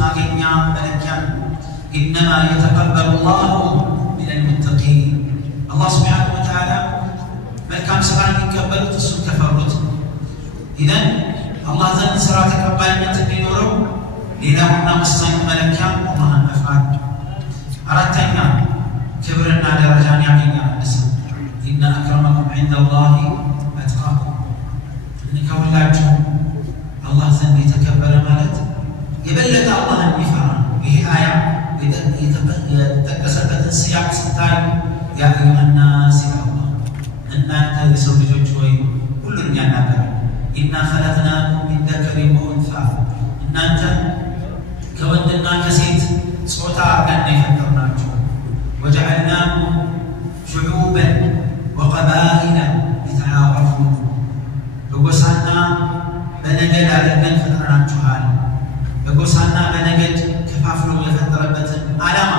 ማግኛ መለኪያ ኢነማ የተቀበሉ ላሁ ሚን አልሙተቂን አላህ ስብሓነሁ ወተዓላ መልካም ስራ የሚቀበሉት እሱን ከፈሩት ኢዘን አላህ ዘንድ ስራ ተቀባይነት እንዲኖረው ሌላውና ወሳኝ መለኪያ አላህን መፍራት አራተኛ ክብርና ደረጃን ያገኛል ሰው ኢነ አክረመኩም ዒንደላሂ አትቃኩም ከሁላችሁ አላህ ዘንድ የተከበረ ማለት የበለጠ አላህን የሚፈራ ይሄ አያ የተጠቀሰበትን ሲያቅ ስታይ ያ አዩሃ ናስ አላህ እናንተ የሰው ልጆች ሆይ ሁሉንም ያናገራል ኢና ኸለቅናኩም ሚን ዘከሪን ወኡንሳ እናንተ ከወንድና ከሴት ጾታ አድርገን የፈጠርናችሁ ወጀዐልናኩም ሹዑበን ወቀባኢለ ሊተዓረፉ በጎሳና በነገድ አድርገን ፈጥረናችኋል በጎሳና በነገድ ከፋፍሎ የፈጠረበትን ዓላማ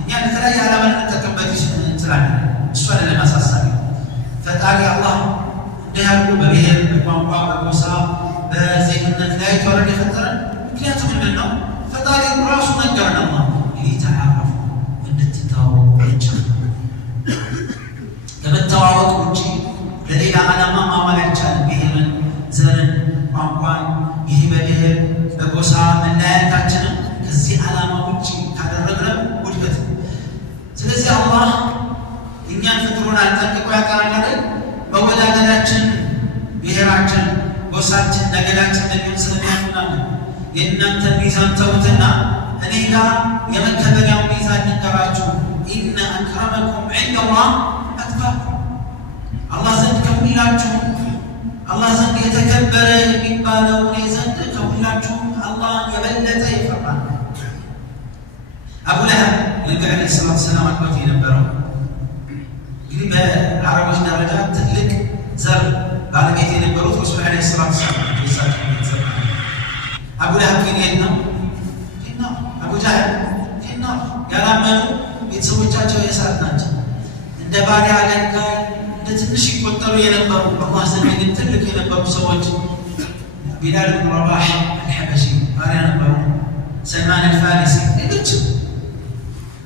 እኛ ለተለያየ ዓላማ ልንጠቀምበት እንችላለን እሱ አይደለም አሳሳቢ ፈጣሪ አላህ እንዲህ ያሉ በብሔር በቋንቋ በጎሳ በዜግነት ላይ ተወረድ የፈጠረን ምክንያቱም ምንድን ነው ፈጣሪ ራሱ ነገር ነው ሊተዓረፉ እንድትተዋወቁ ብቻ ለመተዋወቅ ውጭ ለሌላ ዓላማ ማዋል አይቻልም ብሔርን ዘርን ቋንቋን ይህ በብሔር በጎሳ መለያየታችንን ከዚህ ዓላማ ውጭ ካደረግነው ውድቀት ስለዚህ አላህ እኛን ፍጥሩን አልጠንቅቆ ያቀራል አይደል መወዳደራችን ብሔራችን ጎሳችን ነገዳችን እንደሚሆን ስለሚያውቁናል የእናንተ ሚዛን ተውትና እኔ ጋር የመከበሪያው ሚዛን ንገራችሁ ኢነ አክረመኩም ዒንደላህ አትቃኩም አላህ ዘንድ ከሁላችሁ አላህ ዘንድ የተከበረ የሚባለው እኔ ዘንድ ከሁላችሁም አላህን የበለጠ ይፈራል አቡ ለሀብ ነቢዩ ዓለይሂ ሰላቱ ወሰላም አግብቶ የነበረው እንግዲህ በአረቦች ደረጃ ትልቅ ዘር ባለቤት የነበሩት ረሱል ዓለይሂ ሰላቱ ወሰላም አቡ ለሀብ ግን የት ነው አቡ ጀህል ያላመኑ ቤተሰቦቻቸው የእሳት ናቸው እንደ ባሪያ አገልጋይ እንደ ትንሽ ይቆጠሩ የነበሩ አላህ ዘንድ ግን ትልቅ የነበሩ ሰዎች ቢላል ብን ረባህ አልሐበሺ ባሪያ ነበሩ ሰልማን አልፋሪሲ ሌሎችም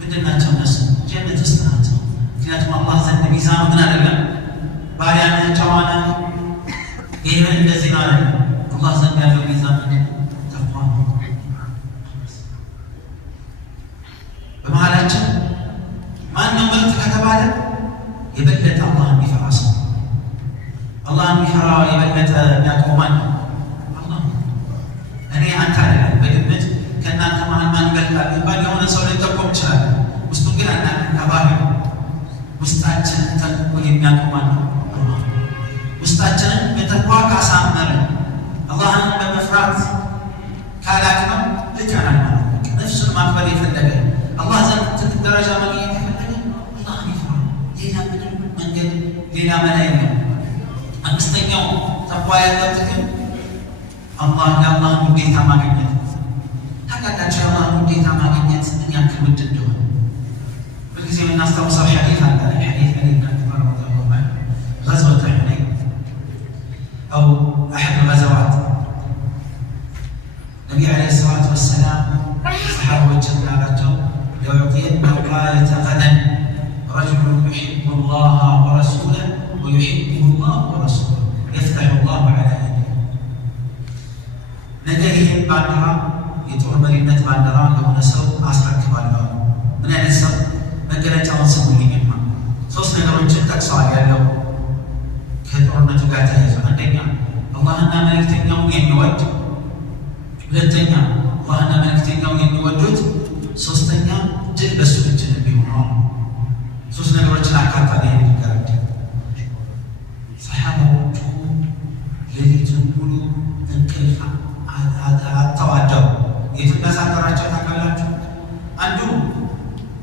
ምንድን ናቸው እነሱ ጀነት ውስጥ ናቸው ምክንያቱም አላህ ዘንድ ሚዛኑ ምን አይደለም ባሪያ ነህ ጨዋ ነህ ይህ እንደዚህ ነው አይደለም አላህ ዘንድ ያለው ሚዛን ተቋ በመሃላችን ማነው ምርጥ ከተባለ የበለጠ አላህ የሚፈራ ሰው አላህ የሚፈራ የበለጠ የሚያቆማን ነው አላህ እኔ አንተ አይደለም በግምት ከእናንተ መሀል ማን ይበልጣል ቢባል የሆነ ሰው ልንጠቆም ይችላል ውስጡ ግን አናውቅም ከባህሪ ውስጣችንን ጠንቅቆ የሚያቆማን ነው አላህ ውስጣችንን በተቋ ካሳመርን አላህን በመፍራት ካላቅነው ልቀናል ማለት ነው ነፍሱን ማክበር የፈለገ አላህ ዘንድ ትልቅ ደረጃ ማግኘት የፈለገ አላህን ይፍራ ሌላ ምንም መንገድ ሌላ መላ የለም አምስተኛው ተቋ ያለው ጥቅም የአላህን ውዴታ ማግኘት ታውቃላችሁ የአላህን ውዴታ ማግኘት ምን ያክል ውድ እንደሆነ ሁልጊዜ የምናስታውሰው ሐዲስ አለ ሐዲስ አለና غزوة حنين أو أحد الغزوات النبي عليه الصلاة والسلام صحابة الجنة ليعطين الراية غدا رجل يحب الله ورسوله ويحبه الله ورسوله يفتح الله على يديه نجريهم باندرا يطور مرينة باندرا لهنا سو أسرك بالله من أين السو مجرد أنصب لي منها صوصنا نرجع تكسر يالله ከጦርነቱ ጋር ተያይዞ አንደኛ አላህና መልእክተኛውን የሚወድ ሁለተኛ አላህና መልእክተኛውን የሚወዱት ሶስተኛ ድል በሱ እጅ ነው ሶስት ነገሮችን አካታ ይነገራል ሰሃባዎቹ ሌሊቱን ሙሉ እንቅልፍ አጣዋቸው የተነሳከራቸው ታውቃላችሁ አንዱ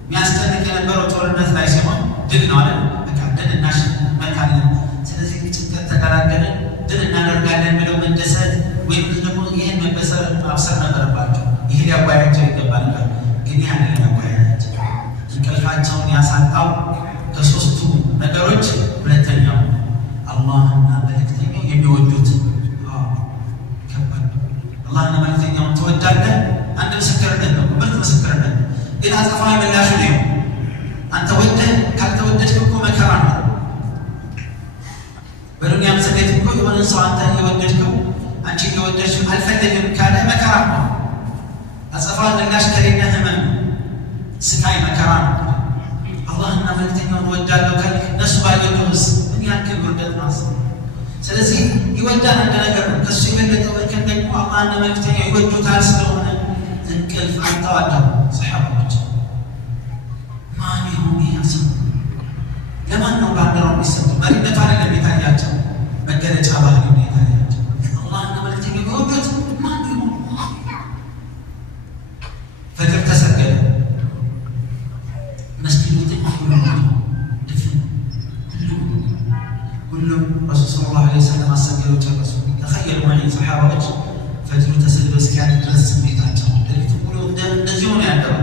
የሚያስጨንቅ የነበረው ጦርነት ላይ ሲሆን ድል ነው አይደል በቃ ድል እናሸንፋለን ስለዚህ ጭንቀት ተቀላቀለን ድል እናደርጋለን ብለው መደሰት ወይም ደግሞ ይህን መበሰር ማብሰር ነበረባቸው ይህ ሊያጓያቸው ይገባል ግን ያንን ሊያጓያቸው እንቅልፋቸውን ያሳጣው ከሶስቱ ነገሮች ሁለተኛው አላህና መልእክተኛው የሚወዱት ከባድ አላህና መልእክተኛውን ትወዳለህ አንድ ምስክርነት ግን አጸፋዊ ምላሹ ነው። አንተ ወደህ ካልተወደድክ እኮ መከራ ነው። በዱንያም ስሌት እኮ የሆነን ሰው አንተ እየወደድከው አንቺ እየወደድሽ አልፈልግም ካለ መከራ ነው። አጸፋዊ ምላሽ ከሌለ ህመም፣ ስቃይ፣ መከራ ነው። አላህና መልእክተኛውን ወዳለው ካልክ እነሱ ባይወዱስ ምን ያክል ውርደት ነው። ስለዚህ ይወዳል አንድ ነገር ነው። ከሱ የበለጠ ወርከን ደግሞ አላህና መልእክተኛው ይወዱታል ስለሆነ እንቅልፍ አጣዋቸው ሰሓባዎች። ማን ይሁን ያሰው ለማን ነው ባንዲራው የሚሰጡ? መሪነቱ አይደለም የታያቸው፣ መገለጫ ባህሪ ነው የታያቸው። አላህና መልእክተኛው ይወዱት ማን ይሁን? ፈጅር ተሰገደ፣ መስጊዱ ሁሉም ረሱል ሰለላሁ ዐለይሂ ወሰለም አሰገዱ ጨረሱ። ተኸየሉ ማይ ሰሓባዎች ፈጅሩ ተሰግዶ እስኪያልቅ ድረስ ስሜታቸው ሌሊቱ ሙሉ እንደዚህ ሆነ ያደረው።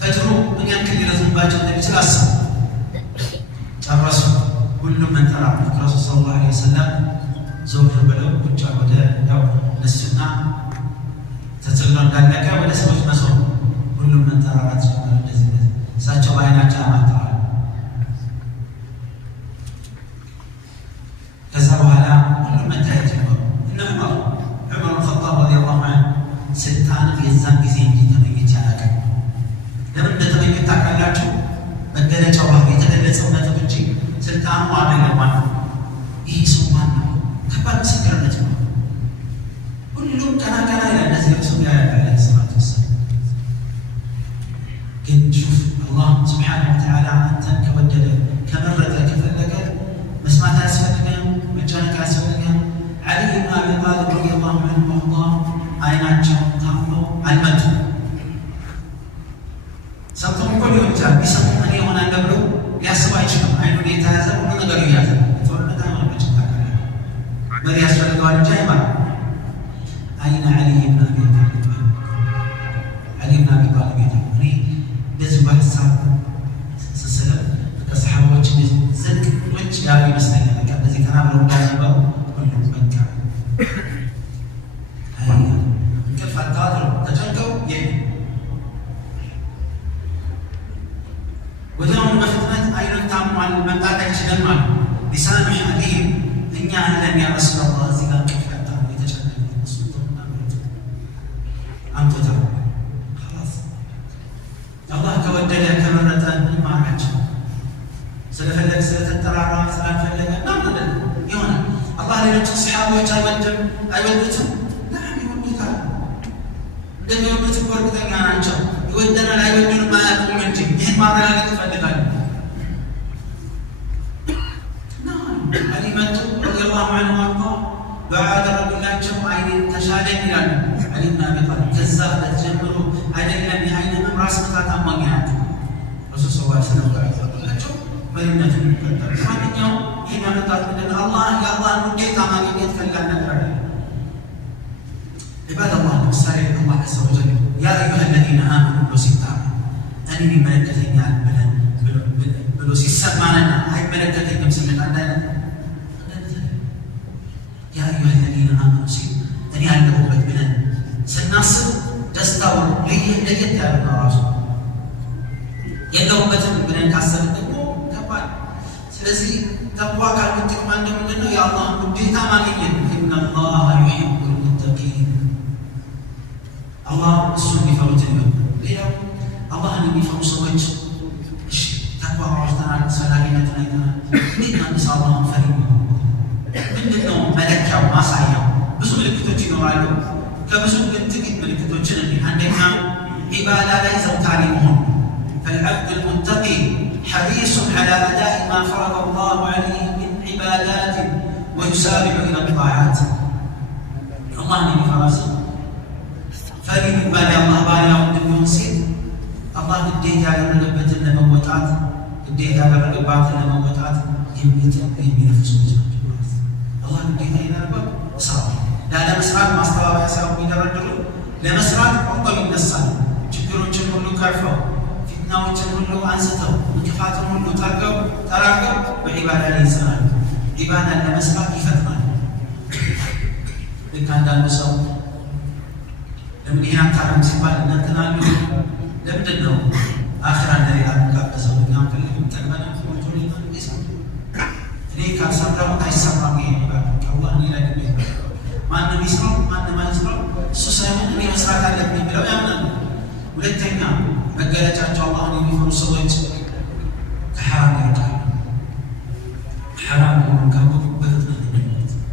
ፈጅሩ ምን ያክል ሊረዝምባቸው እንደሚችል አስቡ። ጨረሱ። ሁሉም መንጠራራት ረሱል ሰለላሁ ዐለይሂ ወሰለም ዞር ብለው ቁጭ ወደ ያው እነሱና ተሰግዶ እንዳለቀ ወደ ሰዎች መሶብ ሁሉም መንጠራራት ጀመሩ። እንደዚህ እሳቸው በዓይናቸው አማተዋል። ከዛ በኋላ ሁሉም መታየት ጀመሩ። እነ ዑመር ብን ኸጣብ ረዲየላሁ ዐንሁ ስልጣንን የዛን ጊዜ እንጂ ተመኝቼ አላውቅም። ለምን እንደተመኙት ታውቃላችሁ? መገለጫው ባህሪ የተገለጸው ነጥብ እንጂ ስልጣኑ አደገማን። ይህ ሰው ማን ነው? ከባድ ምስክርነት ነው። ሁሉም ቀና ቀና ይላል። እነዚህ ረሱል ያለ ሰላት ወሰላም ግን ሹፍ አላህ ሱብሓነሁ ወተዓላ አንተን ከወደደ ከመረጠ ከፈለገ መስማት አያስፈልግም፣ መጨነቅ አያስፈልግም። ዓሊ ብን አቢ ጣሊብ ረዲየላሁ ዐንሁ ወአርዳህ አይናቸውን ታምነው አልመቱም። ሰምተው እኮ ሊሆን ይችላል። ቢሰሙ እኔ እሆናለሁ ብለው ሊያስቡ አይችልም። አይኑን የተያዘ ሁሉ ነገሩ እያዘ ጦርነት አይሆንበች ታካለ መሪ ያስፈልገዋል እንጂ አይማል። አይነ ዓሊ ብን አቢ ጣሊብ ዓሊ ብን አቢ ጣሊብ እኔ እንደዚሁ በሀሳብ ስስለም ከሰሓባዎች ዝቅ ውጭ ያሉ ይመስለኛል። በቃ በዚህ ቀና ብለው እንዳነበሩ ሁሉም በቃ እንቅልፍ አታዋጥሩ ተጨንቀው ወዲያውኑ በፍጥነት አይኑን ታሟል፣ መምጣት አይችልም አሉ። ሊሳኑ ሐሊም እኛ አለን ያ ረሱላላህ እዚህ ጋር እንቅልፍ ያጣ የተጨነቀ መስሎና አምጥተው خلاص አላህ ከወደደ ከመረጠ ማራቸው ስለፈለገ ስለተጠራራ ስላልፈለገ ምናምን ይሆናል። አላህ ሌሎች ሰሓቦች አይወዱትም ይወዱታል። እንደሚወዱት እኮ እርግጠኛ ናቸው። ይወደናል አይወዱንም አያውቁም እንጂ ይህን ማረጋገጥ ይፈልጋሉ። አሊ መጡ ረዲየላሁ ዐንሁ ወአርዳ ዱዓ ያደረጉላቸው አይኔን ተሻለኝ ይላሉ አሊ ብን አቢ ጣሊብ። ከዛ ዕለት ጀምሮ አይደለም የአይን ህመም ራስ ምታት አሞኝ አያውቅም። ረሱል ሰለላሁ ዐለይሂ ወሰለም ጋር ይጠብቃቸው መሪነቱን ይከተሉ። ማንኛውም ይህን ያመጣት ምንድን ነው? አላህ የአላህን ውዴታ ማግኘት ፈላጊ ነገር አለ። عباد الله ምሳሌ አላህ ዐዘ ወጀል ያ አዩሀ ለዚነ አመኑ ብሎ ሲጣራ እኔን ይመለከተኛል ብሎ ሲሰማንና አይመለከተኝም ስንል አንድ አይነት ያ አዩሀ ለዚነ አመኑ ሲል እኔ ያለሁበት ብለን ስናስብ ደስታው ለየት ያለ ነው። ራሱ የለሁበትን ብለን ካሰብን ደግሞ ከባድ። ስለዚህ ተቅዋ ካልኩት ጥቅም አንዱ ምንድን ነው? የአላህን ውዴታ ማግኘት። ኢነላሀ ዩሒቡል ሙተቂን አላህ እሱን የሚፈሩትን ነው። ሌላው አላህን የሚፈሩ ሰዎች እሺ ተቅዋ ማውጣት አስፈላጊነቱን አይተናል። እንዴት አንድ ሰው አላህን ፈሪ ምንድን ነው መለኪያው ማሳያው? ብዙ ምልክቶች ይኖራሉ። ከብዙ ግን ጥቂት ምልክቶችን እንዲህ አንደኛ ዒባዳ ላይ ዘውታሪ መሆን فالعبد المتقي حريص على أداء ما فرض الله عليه من عبادات ويسارع إلى الطاعات. الله من فراسه فريد بالي الله بالي ودم ينسي الله بديت على رغبة الموتات بديت على رغبات الموتات يمينفس الله بديت على رغبة صار لا لمسرات ما استوى يساوي يدردروا لمسرات قطب ينسى ችግሮችን ሁሉ ቀርፈው ፊትናዎችን ሁሉ አንስተው እንቅፋትን ሁሉ ጠራርገው በዒባዳ ላይ ይሰራሉ። ዒባዳን ለመስራት ይፈጥናል። ልክ አንዳንዱ ሰው ለምን ይሄን ታረም ሲባል እናንተናሉ ለምንድን ነው አኺራ እንደሌላ ተጋበዘው እኛም ከልም ተቀበለ ወንጆል ይሰጥ እኔ ካሰራው አይሰማም ይሄ አላህ ሌላ ግብ ማንም ይስራው ማንም አይስራው እሱ ሳይሆን እኔ መስራት አለብኝ ብለው ያምናሉ። ሁለተኛ መገለጫቸው አላህን የሚፈሩ ሰዎች ከሐራም ይርቃሉ። ሐራም ከመጡ በፍጥነት ይመለሳሉ።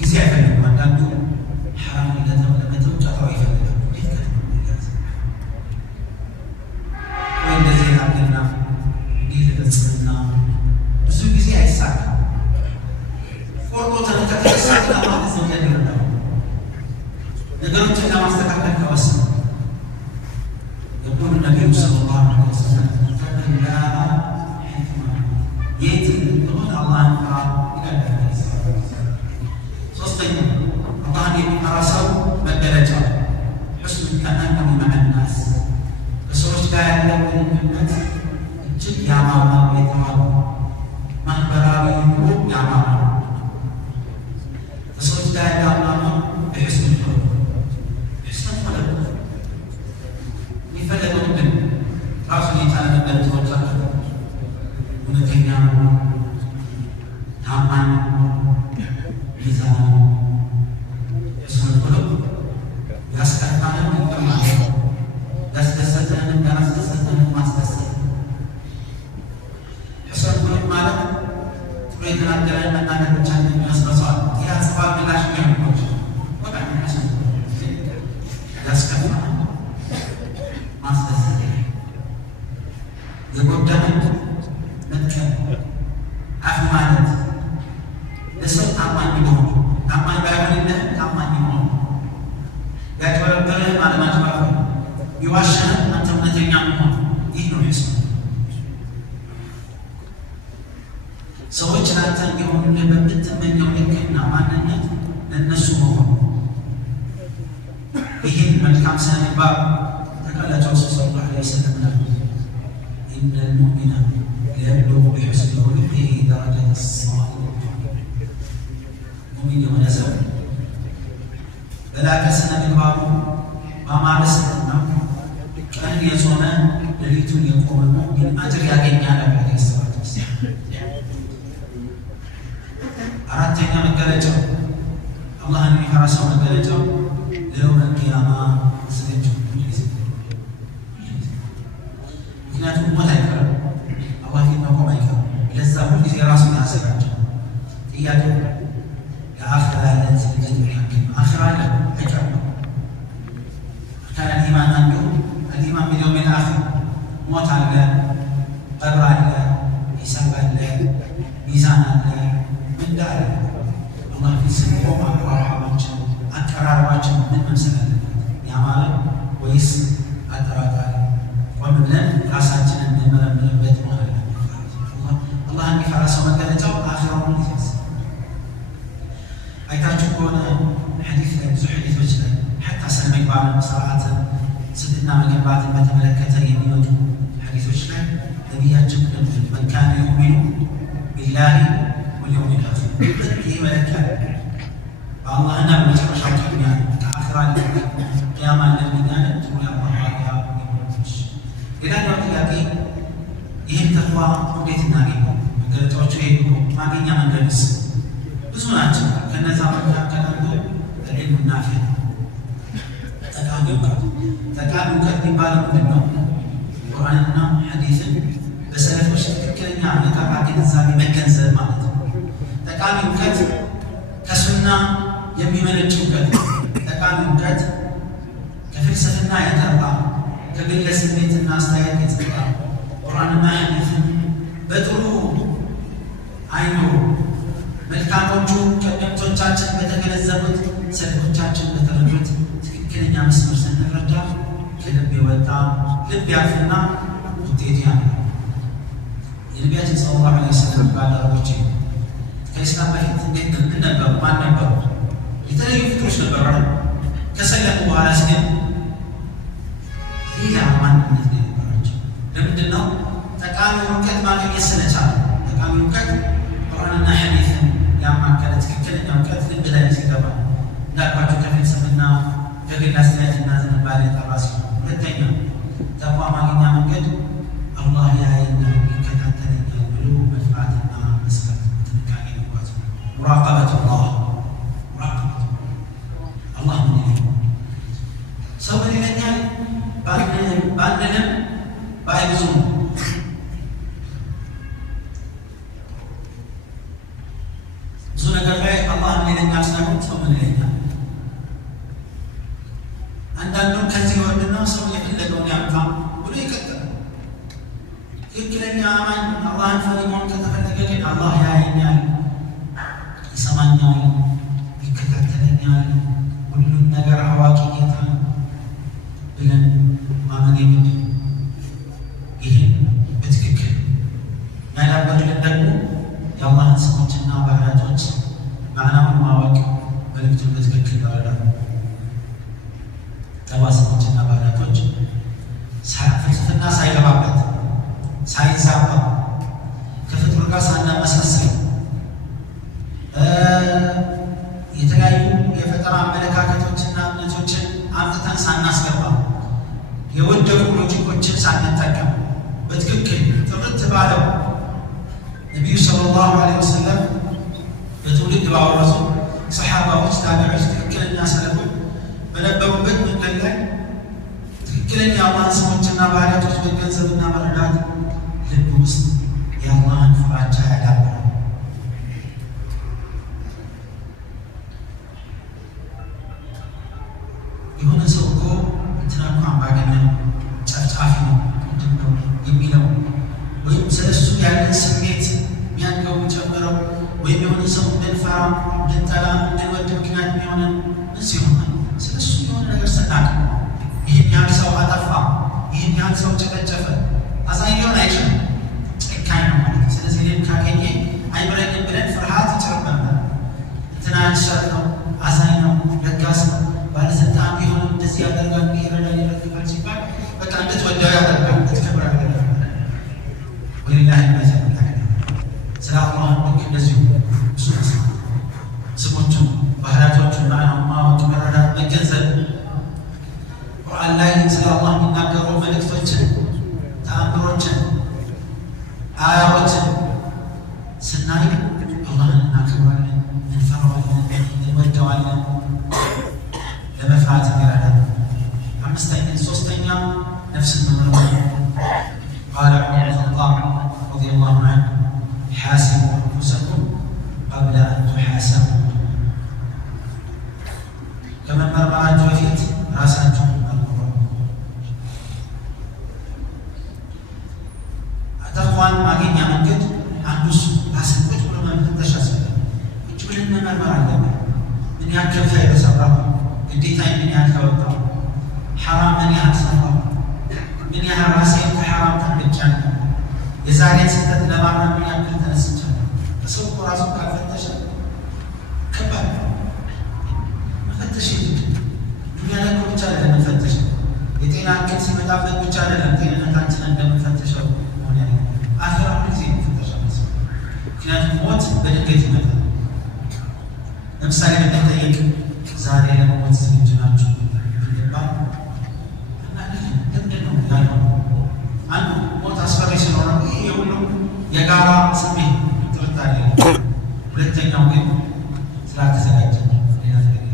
ጊዜ አይፈልግም። አንዳንዱ ሐራም ለመተው ጨታው ይፈልጋል። ወይ እንደዚህ አድርግና እንዲህ ልበጽና ብዙ ጊዜ አይሳካም። ቆርጦ ከተነሳና ማለት ነው ያደረገው ነገሮችን ለማስተካከል ከወሰነ يقول النبي صلى الله عليه وسلم فلا حكمة يأتي يقول الله ينفع إلى صدقني الله يبقى راسه بالدرجة حسن التأمل مع الناس بسرعة لا يعلم الناس جد يا ماما ويتعب ما براوي يقول يا ماما بسرعة لا يعلم بحسن الخلق حسن الخلق يفلت من راسه يتعلم بالتوجه ونتينا ታማኝ ሚዛን የሰው ልብ ያስቀጣንን ይቀማል ያስደሰተንን ያስደሰተንን ማስደሰት የሰው ልብ ማለት ጥሩ የተናገረን መናገር ብቻ የሚያስረሳል ይህ አጽፋት ምላሽ የሚያምኖች በጣም ያስቀጣንን ማስደሰት የጎደለን መጥቀም አፍ ማለት ለሰው ታማኝ መሆን ታማኝ ባይሆንልህ ታማኝ መሆን ያጭበረበረህ ማለማጭበረበር የዋሸህ አንተ እውነተኛ መሆን ይህ ነው የሰው ሰዎች ለአንተ እንዲሆኑልህ በምትመኘው ልክና ማንነት ለእነሱ መሆን ይህን መልካም ስነ ምግባር ተቃላቸው ሰለላሁ ዐለይሂ ወሰለም إن المؤمن يبلغ بحسن خلقه درجة الصالح مؤمن ونزل بلا كسن بالباب وما لسنا كان يزونا لليت يقوم المؤمن أجر يقين عليه الصلاة والسلام أردتنا من درجة الله أن يحرسه من درجة ليوم القيامة سنجم ምክንያቱም ሞት አይቀርም። አላህ መቆም አይቀርም። ለዛ ሁሉ ጊዜ ራሱን ያሰራቸው ጥያቄ የአኺራ ያለት ያክል አኺራ አለ አይቀርም። ካለ ኢማን አንዱ الإيمان باليوم الآخر ሞት አለ፣ ቀብር አለ፣ ሂሳብ አለ፣ ሚዛን አለ፣ ምንዳ አለ። አላህ ፊት ስንቆም አቀራረባችን ምን መምሰል አለበት? ያማረ ወይስ አጠራጣሪ? ቆም ብለን ራሳችንን የምንመረምርበት ማለት ነው። አላህ የሚፈራ ሰው መገለጫው አኺራውን ይያዝ። አይታችሁ ከሆነ ሐዲስ ላይ ብዙ ሐዲሶች ላይ ሐታ ስነ ምግባርን ስርዓትን ስድና መገንባትን በተመለከተ የሚወጡ ሐዲሶች ላይ ነቢያችን መን ካነ ዩእሚኑ ቢላሂ ወልየውሚል አኺር ይህ መለኪያ በአላህና በመጨረሻው ቀን ከአኺራ ቅያማ ለሚዳን ሌላኛው ጥያቄ ይህን ተቅዋ እንዴት እናገኘው? መገለጫዎቹ ማግኛ መንገድስ ብዙ ናቸው። ከነዛ መካከል አንዱ ዒልሙ ናፊዕ ጠቃሚ እውቀት። ጠቃሚ እውቀት የሚባለው ምንድን ነው? ቁርአንና ሐዲስን በሰለፎች ትክክለኛ የጠራ ግንዛቤ መገንዘብ ማለት ነው። ጠቃሚ እውቀት ከሱና የሚመነጭ እውቀት። ጠቃሚ እውቀት ከፍልስፍና የጠራ ከግለሰብ ቤትና አስተያየት የተጠራ ቁርአንና ሐዲስን በጥሩ አይኖ መልካሞቹ ቀደምቶቻችን በተገነዘቡት ሰለፎቻችን በተረዱት ትክክለኛ መስመር ስንረዳ ከልብ የወጣ ልብ ያልፍና ውጤት ያምራል። የነቢያችን ሰለላሁ ዐለይሂ ወሰለም ባልደረቦች ከኢስላም በፊት እንዴት ነበሩ? ማን ነበሩ? የተለያዩ ፍቅሮች ነበሩ። ከሰለሙ በኋላ ግን ሌላ ማንነት ነው የነበራቸው። ለምንድን ነው? ጠቃሚ እውቀት ማግኘት ስለቻለ። ጠቃሚ እውቀት ቁርአንና ሐዲስን ያማከለ ትክክለኛ እውቀት ልብ ላይ ሲገባ እንዳልኳቸው ከፊት ሰው ምን ይለኛል ባንንም ባይብዙም ብዙ ነገር ላይ አላህ ምን ይለኛል ሳይሆን ሰው ምን ይለኛል። አንዳንዱም ከዚህ ወርድና ሰው የፈለገውን ያምጣ ብሎ ይቀጥላል። ትክክለኛ አማኝ አላህን ፈሪሞን ከተፈለገ ግን አላህ ያየኛል፣ ይሰማኛል፣ ይከታተለኛል፣ ሁሉም ነገር አዋቂ ጌታ ብለን ማመን የግድ ይህን በትክክል ያዳበርልን ደግሞ የአላህን ስሞችና ባህሪያቶች ማዕናውን ማወቅ መልእክቱን በትክክል መረዳት የአላህ ስሞችና ባህሪያቶች ፍልስፍና ሳይገባበት ሳይዛባ ከፍጡር ጋር ሳናመሳስል የተለያዩ የፈጠራ አመለካከቶችና እምነቶችን አምጥተን ሳናስገባ የወደቁ ሎጂኮችን ሳንጠቀም በትክክል ጥርት ባለው ነቢዩ ሰለላሁ ዐለይሂ ወሰለም በትውልድ ባወረሱ ሰሓባዎች፣ ታቢዖች፣ ትክክለኛ ሰለፎች በነበሩበት መንገድ ላይ ትክክለኛ የአላህን ስሞችና ባህሪያቶች መገንዘብና መረዳት ልብ ውስጥ የአላህን ፍራቻ ያዳብራል። የሆነ ሰው እኮ እንትና እኮ አምባገነን ጨፍጫፊ ነው ምንድን ነው የሚለው ወይም ስለሱ ያለን ስሜት የሚያንገቡ ጨምረው ወይም የሆነ ሰው እንድንፈራ፣ እንድንጠላ፣ እንድንወድ ምክንያት የሚሆነን እዚህ ይሆናል። ስለሱ የሆነ ነገር ስናቅ ይህን ያህል ሰው አጠፋ፣ ይህን ያህል ሰው ጨፈጨፈ፣ አዛኝ ሊሆን አይችልም፣ ጨካኝ ነው ማለት ነው። ስለዚህ እኔም ካገኘ አይምረኝም ብለን ፍርሃት ይጭርብናል። እንትና ሸር ነው፣ አዛኝ ነው፣ ለጋስ ነው፣ ባለስልጣን ቢሆንም እንደዚህ ያደርጋል፣ ይረዳል፣ ይረግባል ሲባል በቃ እንድትወደው ያደርጋል፣ እንድትከብር ያደርጋል። ወሊላሂ መሰል ስለ አላህ ልክ እንደዚሁ እሱ ስሞቹን ባህሪያቶቹን ማዕናውን ማወቅ መረዳት መገንዘብ ቁርአን ላይ ስለ አላህ የሚናገሩ መልእክቶችን ተአምሮችን አያዎችን ስናይ አላህን እናከብራለን፣ እንፈራዋለን፣ እንወደዋለን። ለመፍራት ይረዳል። ሶስተኛ ነፍስን መመርመር ቃለ ዑመር الخطاب رضي الله عنه حاسبوا أنفسكم قبل أن تحاسبوا ከመመርመራችሁ በፊት ራሳችሁን መርምሩ። ተቅዋን ማግኛ መንገድ አንዱ እሱ ራስን ቁጭ ብሎ መፈተሽ ያስፈልጋል። ቁጭ ብለን መመርመር አለብን። ምን ያክል ኸይር ሰራሁ፣ ግዴታ ምን ያህል ተወጣሁ፣ ሐራም ምን ያህል ሰራሁ፣ ምን ያህል ራሴን ከሐራም ጠብቄያለሁ፣ የዛሬን ስህተት ለማረም ምን ያክል ተነስቻለሁ። በሰው እኮ ራሱን ካልፈተሸ ከባድ ነው። መፈተሽ ዱንያ ላይ እኮ ብቻ አይደለም መፈተሽ፣ የጤና እክል ሲመጣበት ብቻ አይደለም ጤንነታችንን እንደምንፈተሸው ሆነ አኺራ ጊዜ መፈተሻ ነው። ምክንያቱም ሞት በድንገት ይመጣል። ለምሳሌ ብንጠየቅ ዛሬ ለመሞት ዝግጁ ናችሁ ብንባል ምንድን ነው ያለው? አንዱ ሞት አስፈሪ ስለሆነ ይህ የሁሉም የጋራ ስሜት ጥርጣሬ ነው። ሁለተኛው ግን ስላልተዘጋጀ ሌላ ነገር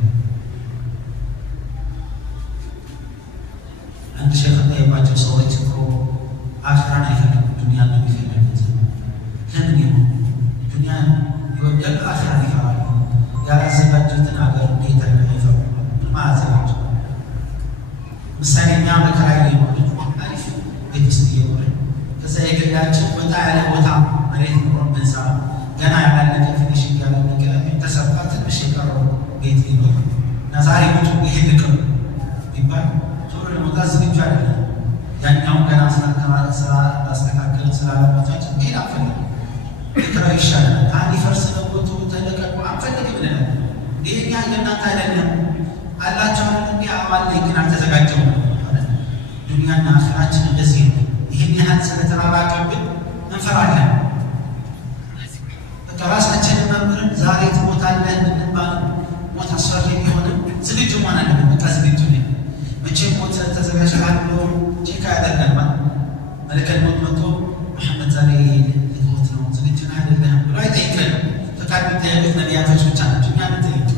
አንድ ሼክ ጠየቋቸው። ሰዎች እኮ አኺራን አይፈልጉም፣ ዱንያን ነው የሚፈልጉት። ለምን ይሆን? ዱንያን ይወዳሉ፣ አኺራን ይፈራሉ። ያላዘጋጁትን ሀገር እንዴት አይፈሩ? ማዘጋጁ ምሳሌ እኛ መከራ የሆነ አሪፍ ቤት ውስጥ እየኖረ ከዛ የግላችን ወጣ ያለ ቦታ መሬት ኖሮን ብንሰራ ገና ያላለቀ ፊኒሽንግ ያላለቀ ተሰርታ ትንሽ የቀረው ቤት ሊኖር እና ዛሬ ውጡ ይሄ ልቅም ቢባል ቶሎ ለመውጣት ዝግጁ አይደለም። ያኛውን ገና ስላስተካከል ስላለመቻችን ሄድ አንፈልግ ልክራ ይሻላል። አንድ ፈርስ ነው ቦቱ ተለቀቁ አንፈልግ ብለናል። ይሄኛ ለእናንተ አይደለም አላቸው እንዲ አባል ላይ ግን አልተዘጋጀውም። ዱንያና አኺራችን እንደዚህ ነው። ይህን ያህል ስለተራራቀብን እንፈራለን። በቃ ራሳችንን መርምረን ዛሬ ትሞታለህ እንባል ሞት አስፈሪ ቢሆንም ዝግጁ መሆን አለብን። በቃ ዝግጁ ነኝ መቼም ሞት ተዘጋጅተሃል ብሎ ቼክ ያደርጋል። መለከል ሞት መጥቶ መሐመድ ዛሬ ልትሞት ነው ዝግጁ ነህ አይደለህም ብሎ አይጠይቀንም። ፈቃድ የሚጠየቁት ነቢያቶች ብቻ ናቸው። እኛ ምንጠይቅ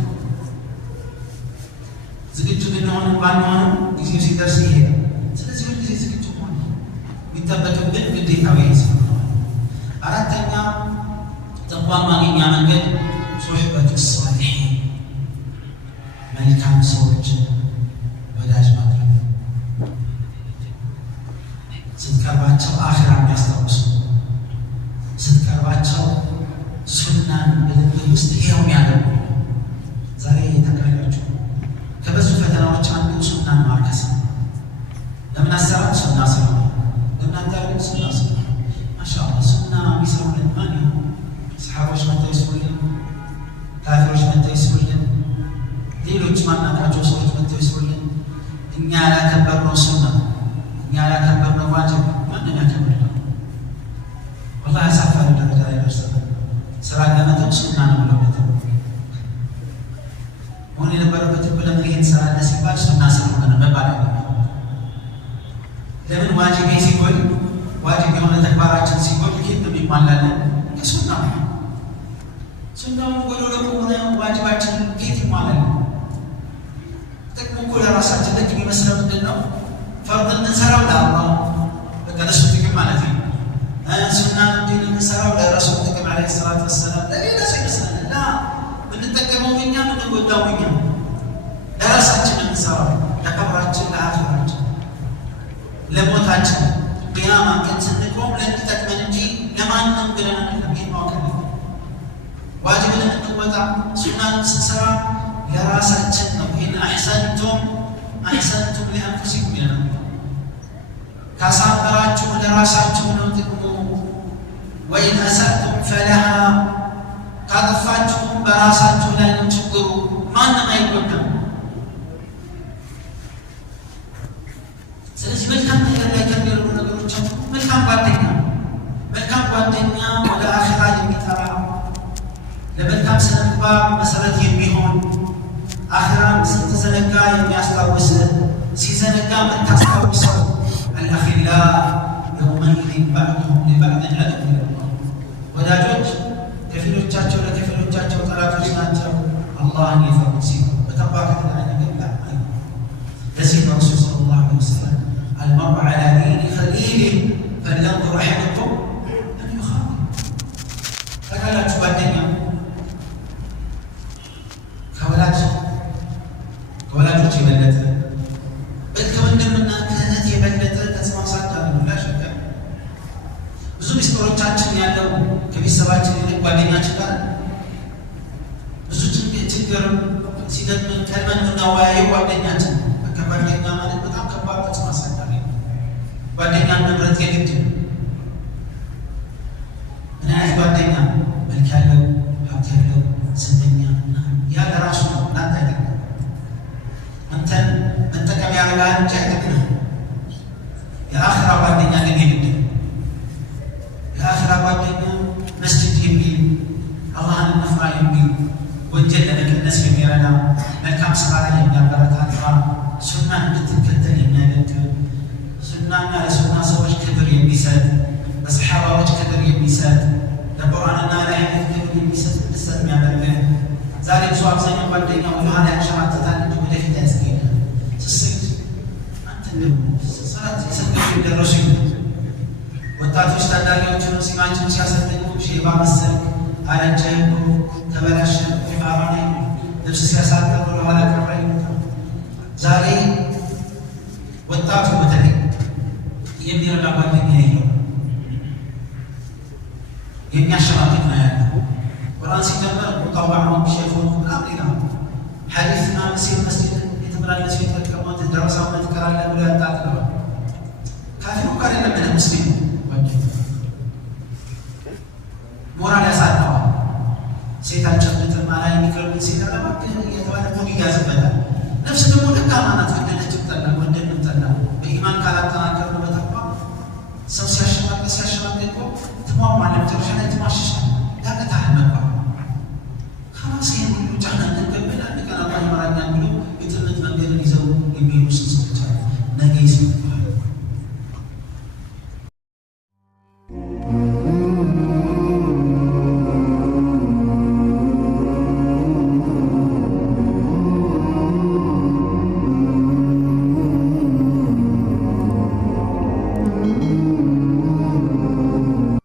ዝግጁ ብንሆንም ባንሆንም ጊዜው ሲደርስ ይሄዳል። ስለዚህ ሁልጊዜ ዝግጁ መሆን የሚጠበቅብን ግዴታዊ ነው። አራተኛ ተቋም ማግኛ መንገድ ሱሕበቱ ሷሊሒን መልካም ሰዎች ወዳጅ ማድረግ፣ ስትቀርባቸው አኺራ የሚያስታውሱ፣ ስትቀርባቸው ሱናን በልብ ውስጥ ይሄው የሚያደርጉ። ዛሬ ተካላችሁ ከበዙ ፈተናዎች አንዱ ሱናን ማርከስ ነው። ለምን አሰራት? ሱና ስለሆነ። ለምን አታርጉ? ሱና ስለሆነ። ማሻአላህ ሱና የሚሰሩልን ማን ነው? ሰሓቦች መጥተው ይስሩልን፣ ካፊሮች መጥተው ይስሩልን፣ ሌሎች ማናቃቸው ሰዎች መጥተው ይስሩልን። እኛ ያላከበርነው ሱና፣ እኛ ያላከበርነው ዋጅብ ማንን ያከብርነው? ወላሂ አሳፋሪ ደረጃ ላይ ደርሰናል። ስራ ለመተው ሱና ነው ለመተው መሆን የነበረበትን ብለን ይሄን ሰራለ ሲባል ሱና ስለሆነ መባል አለ። ለምን ዋጅብ ሲጎል ዋጅብ የሆነ ተግባራችን ሲጎል ኬት ነው የሚሟላለን? የሱና ሱናው ጎዶሎ ከሆነ ዋጅባችን ኬት ይሟላል? ጥቅሙ እኮ ለራሳችን ልክ የሚመስለው ምንድን ነው? ፈርድን እንሰራው ለአላህ በቃ ለሱ ጥቅም ማለት ነው። ሱና እንዲን እንሰራው ለረሱል ጥቅም ዓለይሂ ሰላቱ ወሰላም ለሌላ ሰው ይመስላል። ላ የምንጠቀመው እኛ የምንጎዳው እኛ ለራሳችን እንሰራው፣ ለቀብራችን፣ ለአኺራችን፣ ለሞታችን ቅያማ ቀን ስንቆም ለእንዲጠቅመን እንጂ ለማንም ብለን አይደለም። ማወቅ ዋጅብን እንወጣ ሱናን ስንሰራ ለራሳችን ነው። ኢን አሕሰንቱም አሕሰንቱም ሊአንፉሲኩም ይላል። ካሳመራችሁ ለራሳችሁ ነው ጥቅሙ። ወኢን አሰእቱም ፈለሃ፣ ካጠፋችሁም በራሳችሁ ላይ ነው ችግሩ። ማንም አይጎዳም። ስለዚህ መልካም ነገር ላይ ከሚያደርጉ ነገሮች መልካም ጓደኛ፣ መልካም ጓደኛ ወደ አኺራ የሚጠራ ለመልካም ስነ ምግባር መሰረት የሚሆን አኺራን ስትዘነጋ የሚያስታውስ፣ ሲዘነጋ የምታስታውሰው። አልአኺላ የውመኢዝን ባዕዱሁም ሊባዕድን ዐዱው ኢለላህ። ወዳጆች ከፊሎቻቸው ለከፊሎቻቸው ጠላቶች ናቸው። አላህን የፈሩት ሲሆን በተቋ ከተገናኘ ገላ አይ ለዚህ ነው ረሱል ሰለላሁ ዐለይሂ ወሰለም አልመርኡ ዐላ ዲኒ ኸሊሊህ ፈልየንዙር አሐዱኩም መን ዩኻሊል። ታውቃላችሁ ጓደኛ ከወላጆች የበለጠ ከወንድምና ከእህት የበለጠ ተጽዕኖ አሳዳሪ ነው። ላሸቀ ብዙ ሚስጥሮቻችን ያለው ከቤተሰባችን ይልቅ ጓደኛችን ጋር ብዙ ችግር ሲገጥመን ቀድመን የምናወያየው ጓደኛችን። በቃ ጓደኛ ማለት በጣም ከባድ ተጽዕኖ አሳዳሪ ነው። ጓደኛን መምረጥ የግድ ነው። ምን አይነት ጓደኛ? መልክ ያለው፣ ሀብት ያለው፣ ስንተኛ ያለ ራሱ ነው እናንተ አይደለም። አንተን መጠቀም ያደርጋል እንጂ አይጠቅምም። የአኺራ ጓደኛ ግን የግድ ነው። የአኺራ ጓደኛ መስጂድ የሚል አላህን እንፍራ የሚል ወንጀል ለመቀነስ የሚረዳ መልካም ስራ ላይ የሚያበረታታ ሱናን እንድትከተል የሚያደርግ ሱናና ለሱና ሰዎች ክብር የሚሰጥ ለሰሓባዎች ክብር የሚሰጥ ለቁርአንና ለሐዲስ ክብር የሚሰጥ እንድትሰጥ የሚያደርግ ዛሬ ብዙ አብዛኛው ጓደኛ ወደኋላ ያንሸራትታል እንጂ ወደፊት ያስኬዳል። ስስት አንተ ሰላት የሰገዱ ደረሱ ወጣቶች ታዳጊዎችን ሲማችን ሲያሰለኙ ሼባ መሰልክ አረጀ ተበላሸ ፋራኔ ልብስ ሲያሳጥር ወደኋላ ቀረ ይመጣል። ዛሬ ወጣቱ በተለይ የሚረዳ ጓደኛ የለው፣ የሚያሸማቅቅ ነው ያለው። ቁርአን ሲጀመር ሙጣዋዕን ሸይኹን ምናምን ይላል። ሐዲስ ምናምን ሲል መስጂድ የተመላለሱ የተጠቀሙት ደረሳው ትቀራለህ ብሎ ያጣጥለዋል። ካፊሩ ጋር የለምን ሙስሊም ሞራል ያሳጣዋል። ሴት አልጨብጥም አላ የሚቀርቡት ሴት አለማክህ እየተባለ ሞግ ይያዝበታል። ነፍስ ደግሞ ደካማ ናት።